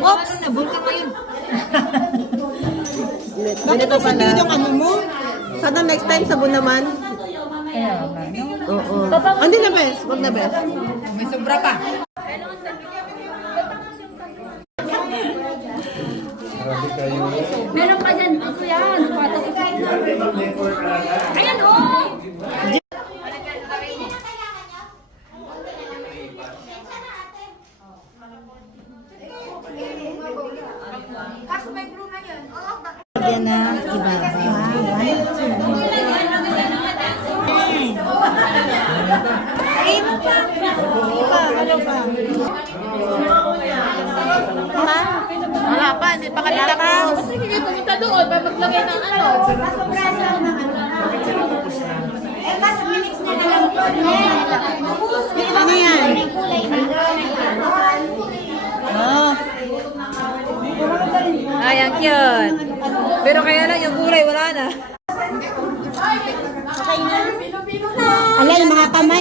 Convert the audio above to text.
Oops! Nabulkan mo yun. Bakit kasi yun yung ano mo? Sana next time sabon naman. Kaya ba? Oo. Hindi na bes. Wag na bes. May sobra pa. Meron pa dyan. Ito yan. Ayan o! Yan na iba. Wala pa. Hindi pa kanila ka. Sige, pumunta doon. Para maglagay ng ano. Ano yan? Oh. Ay, ang cute. Pero kaya lang yung kulay, wala na. Alay, mga kamay.